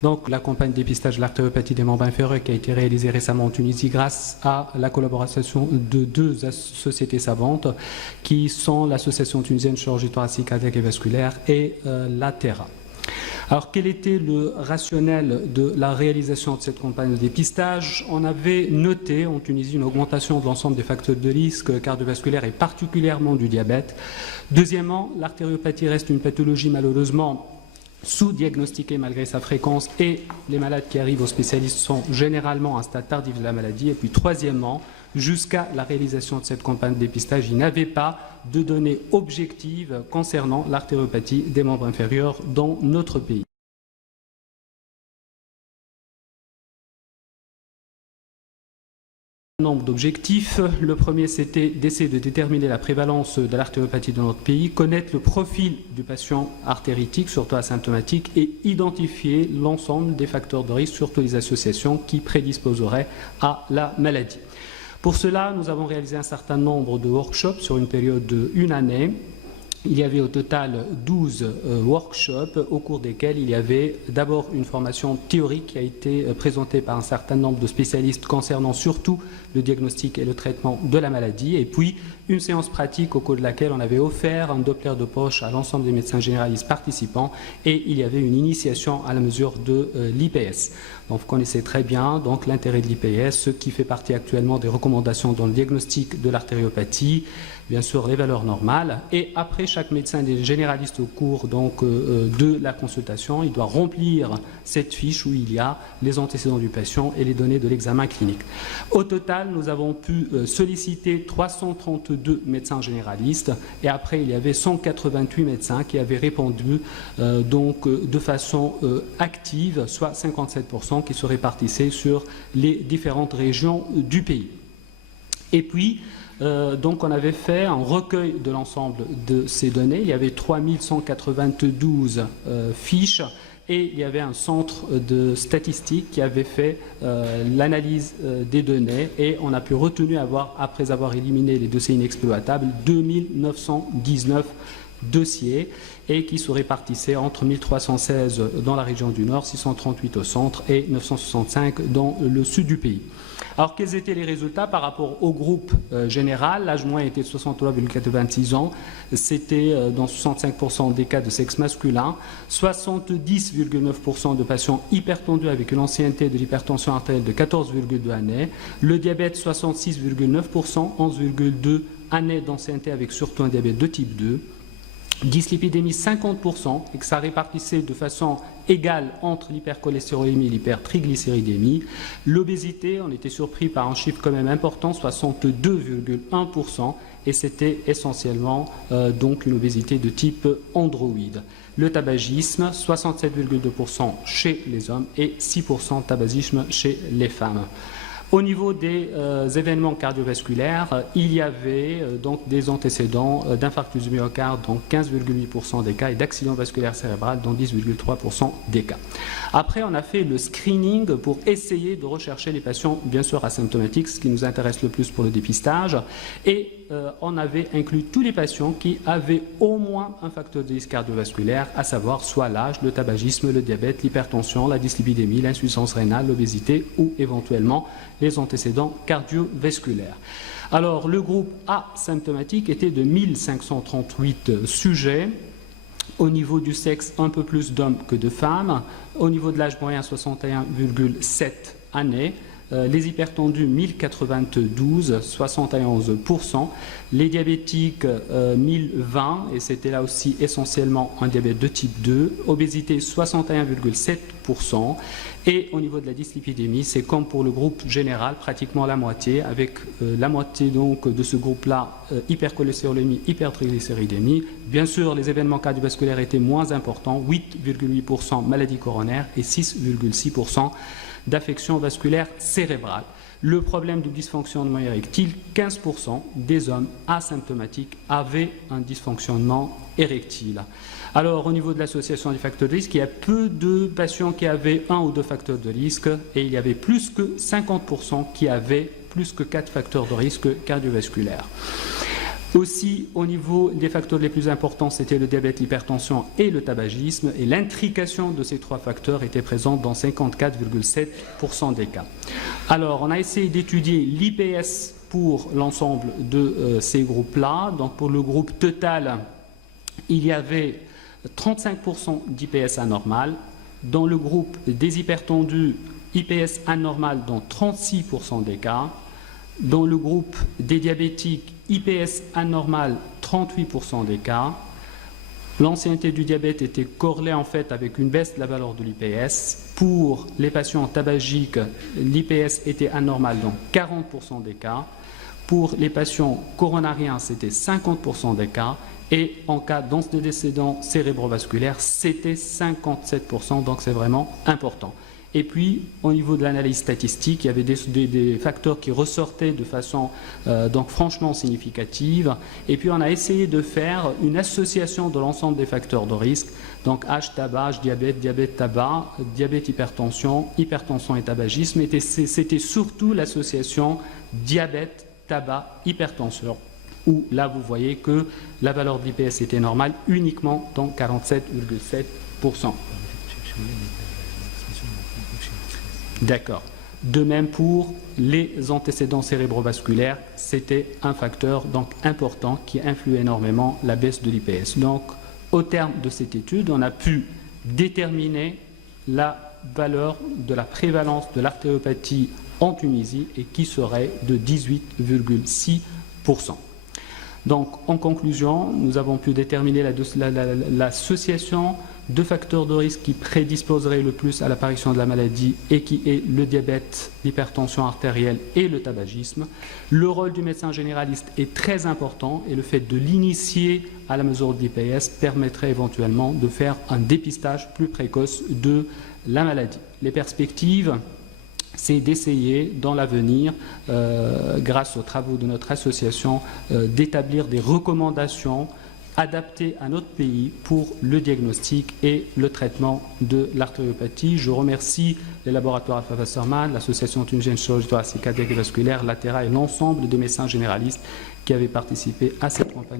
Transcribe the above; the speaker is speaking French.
Donc la campagne de dépistage de l'artériopathie des membres inférieurs qui a été réalisée récemment en Tunisie grâce à la collaboration de deux sociétés savantes qui sont l'Association tunisienne de chirurgie thoracique, cardiaque et vasculaire et l'ATERA. Alors quel était le rationnel de la réalisation de cette campagne de dépistage? On avait noté en Tunisie une augmentation de l'ensemble des facteurs de risque cardiovasculaire et particulièrement du diabète. Deuxièmement, l'artériopathie reste une pathologie malheureusement sous-diagnostiquée malgré sa fréquence et les malades qui arrivent aux spécialistes sont généralement à un stade tardif de la maladie. Et puis troisièmement, jusqu'à la réalisation de cette campagne de dépistage, il n'y avait pas de données objectives concernant l'artériopathie des membres inférieurs dans notre pays. Nombre d'objectifs. Le premier, c'était d'essayer de déterminer la prévalence de l'artériopathie dans notre pays, connaître le profil du patient artéritique, surtout asymptomatique, et identifier l'ensemble des facteurs de risque, surtout les associations qui prédisposeraient à la maladie. Pour cela, nous avons réalisé un certain nombre de workshops sur une période d'une année. Il y avait au total 12 workshops au cours desquels il y avait d'abord une formation théorique qui a été présentée par un certain nombre de spécialistes concernant surtout le diagnostic et le traitement de la maladie, et puis une séance pratique au cours de laquelle on avait offert un Doppler de poche à l'ensemble des médecins généralistes participants, et il y avait une initiation à la mesure de l'IPS. Donc vous connaissez très bien donc l'intérêt de l'IPS, ce qui fait partie actuellement des recommandations dans le diagnostic de l'artériopathie, bien sûr les valeurs normales, et après chaque médecin généraliste au cours donc, de la consultation, il doit remplir cette fiche où il y a les antécédents du patient et les données de l'examen clinique. Au total, nous avons pu solliciter 332 médecins généralistes et après il y avait 188 médecins qui avaient répondu donc, de façon active, soit 57% qui se répartissaient sur les différentes régions du pays. Et puis, donc on avait fait un recueil de l'ensemble de ces données. Il y avait 3192 fiches et il y avait un centre de statistiques qui avait fait l'analyse des données et on a pu retenir, après avoir éliminé les dossiers inexploitables, 2919 dossiers et qui se répartissaient entre 1316 dans la région du Nord, 638 au centre et 965 dans le sud du pays. Alors, quels étaient les résultats par rapport au groupe général? L'âge moyen était de 63,26 ans. C'était dans 65% des cas de sexe masculin. 70,9% de patients hypertendus avec une ancienneté de l'hypertension artérielle de 14,2 années. Le diabète, 66,9%, 11,2 années d'ancienneté avec surtout un diabète de type 2. Dyslipidémie 50% et que ça répartissait de façon égale entre l'hypercholestérolémie et l'hypertriglycéridémie. L'obésité, on était surpris par un chiffre quand même important, 62,1% et c'était essentiellement donc une obésité de type androïde. Le tabagisme, 67,2% chez les hommes et 6% de tabagisme chez les femmes. Au niveau des événements cardiovasculaires, il y avait donc des antécédents d'infarctus du myocarde dans 15,8% des cas et d'accident vasculaire cérébral dans 10,3% des cas. Après, on a fait le screening pour essayer de rechercher les patients, bien sûr asymptomatiques, ce qui nous intéresse le plus pour le dépistage, et on avait inclus tous les patients qui avaient au moins un facteur de risque cardiovasculaire, à savoir soit l'âge, le tabagisme, le diabète, l'hypertension, la dyslipidémie, l'insuffisance rénale, l'obésité ou éventuellement les antécédents cardiovasculaires. Alors, le groupe asymptomatique était de 1538 sujets. Au niveau du sexe, un peu plus d'hommes que de femmes. Au niveau de l'âge moyen, 61,7 années. Les hypertendus, 1092, 71%. Les diabétiques, 1020, et c'était là aussi essentiellement un diabète de type 2. Obésité, 61,7%. Et au niveau de la dyslipidémie, c'est comme pour le groupe général, pratiquement la moitié, avec la moitié donc de ce groupe-là, hypercholestérolémie, hypertriglycéridémie. Bien sûr, les événements cardiovasculaires étaient moins importants, 8,8% maladie coronaire et 6,6% d'affection vasculaire cérébrale. Le problème du dysfonctionnement érectile, 15% des hommes asymptomatiques avaient un dysfonctionnement érectile. Alors, au niveau de l'association des facteurs de risque, il y a peu de patients qui avaient un ou deux facteurs de risque et il y avait plus que 50% qui avaient plus que 4 facteurs de risque cardiovasculaire. Aussi, au niveau des facteurs les plus importants, c'était le diabète, l'hypertension et le tabagisme. Et l'intrication de ces trois facteurs était présente dans 54,7% des cas. Alors, on a essayé d'étudier l'IPS pour l'ensemble de ces groupes-là. Donc, pour le groupe total, il y avait 35% d'IPS anormal. Dans le groupe des hypertendus, IPS anormal dans 36% des cas. Dans le groupe des diabétiques, IPS anormal, 38% des cas. L'ancienneté du diabète était corrélée en fait avec une baisse de la valeur de l'IPS. Pour les patients tabagiques, l'IPS était anormal dans 40% des cas. Pour les patients coronariens, c'était 50% des cas. Et en cas d'antécédents cérébrovasculaires, c'était 57%, donc c'est vraiment important. Et puis, au niveau de l'analyse statistique, il y avait des facteurs qui ressortaient de façon donc franchement significative. Et puis, on a essayé de faire une association de l'ensemble des facteurs de risque. Donc, H, tabac, H, diabète, diabète, tabac, diabète, hypertension et tabagisme. C'était surtout l'association diabète, tabac, hypertension, où là, vous voyez que la valeur de l'IPS était normale uniquement dans 47,7%. D'accord. De même pour les antécédents cérébrovasculaires, c'était un facteur donc important qui influait énormément la baisse de l'IPS. Donc, au terme de cette étude, on a pu déterminer la valeur de la prévalence de l'artériopathie en Tunisie et qui serait de 18,6%. Donc, en conclusion, nous avons pu déterminer l'association de facteurs de risque qui prédisposeraient le plus à l'apparition de la maladie et qui est le diabète, l'hypertension artérielle et le tabagisme. Le rôle du médecin généraliste est très important et le fait de l'initier à la mesure de l'IPS permettrait éventuellement de faire un dépistage plus précoce de la maladie. Les perspectives, c'est d'essayer dans l'avenir, grâce aux travaux de notre association, d'établir des recommandations adaptées à notre pays pour le diagnostic et le traitement de l'artériopathie. Je remercie les laboratoires Alpha Wasserman, l'association tunisienne de chirurgie thoracique, cardiaque et vasculaire, l'ATERA et l'ensemble des médecins généralistes qui avaient participé à cette campagne.